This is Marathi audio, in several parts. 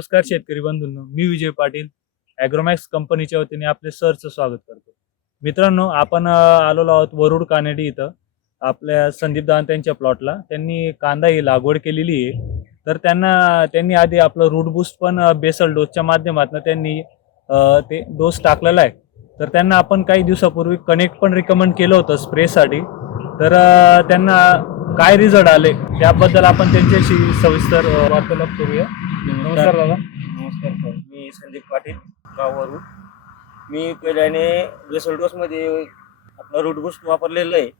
नमस्कार शेतकरी बंधूंनो, मी विजय पाटील ॲग्रोमॅक्स कंपनीच्या वतीने आपले सरचं स्वागत करतो. मित्रांनो, आपण आलेलो आहोत वरुड कानेडी इथं आपल्या संदीप दान त्यांच्या प्लॉटला. त्यांनी कांदा ही लागवड केलेली आहे. तर त्यांनी आधी आपलं रूट बूस्ट पण बेसल डोसच्या माध्यमातून त्यांनी ते डोस टाकलेला आहे. तर त्यांना आपण काही दिवसापूर्वी कनेक्ट पण रिकमेंड केलं होतं स्प्रेसाठी. तर त्यांना काय रिझल्ट आले त्याबद्दल आपण त्यांच्याशी सविस्तर वार्तालाप करूया. नमस्कार दादा. नमस्कार सर, मी संदीप पाटील गाववरून. मी पहिल्याने बेसल डोसमध्ये आपलं रूट बूस्ट वापरलेलं आहे.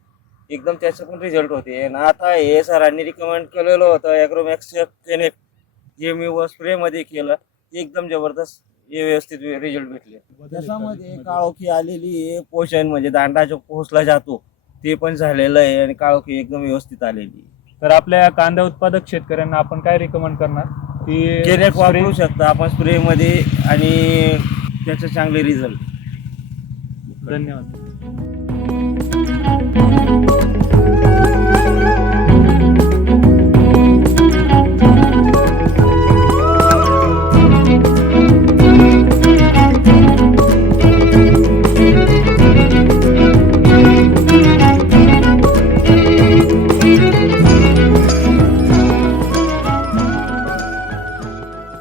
एकदम त्याचे पण रिझल्ट होते आणि आता हे सरांनी रिकमेंड केलेलं होतं ॲग्रोमॅक्सचं कनेक्ट, जे मी स्प्रेमध्ये केलं एकदम जबरदस्त व्यवस्थित रिझल्ट भेटले. त्याच्यामध्ये काळोखी आलेली आहे, पोषण म्हणजे दांडा जो पोहोचला जातो ते पण झालेलं आहे आणि काळोखी एकदम व्यवस्थित आलेली. तर आपल्या कांदा उत्पादक शेतकऱ्यांना आपण काय रिकमेंड करणार की कनेक्ट वापरू शकता आपण स्प्रेमध्ये आणि त्याचे चांगले रिझल्ट. धन्यवाद.